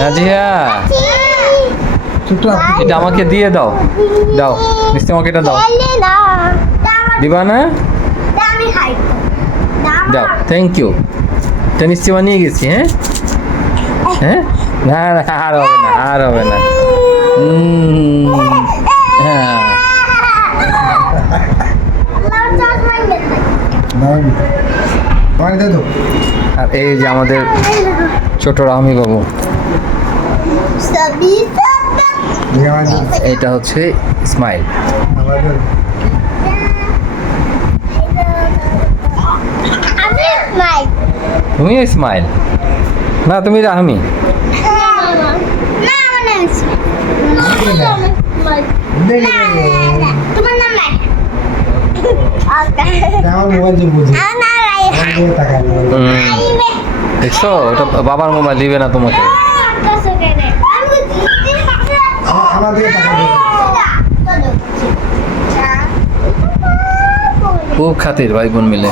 নাজিয়া এটা আমাকে দিয়ে দাও। দাও। মিষ্টি আমাকে এটা দাও। তা দিবা না? তা আমি খাই না দাও। থ্যাংক ইউ এটা নিশ্চয়ই নিয়ে গেছি হ্যাঁ? হ্যাঁ? না না আর হবে না আর হবে না। হ্যাঁ। আর এই যে আমাদের ছোট রামি বাবু। এটা হচ্ছে স্মাইল। তুমি স্মাইল। না। তুমি রাহমি। তোমার নাম দেখছ? ওটা বাবার মোবাইল দিবে না তোমাকে। খুব খাতির ভাই বোন মিলে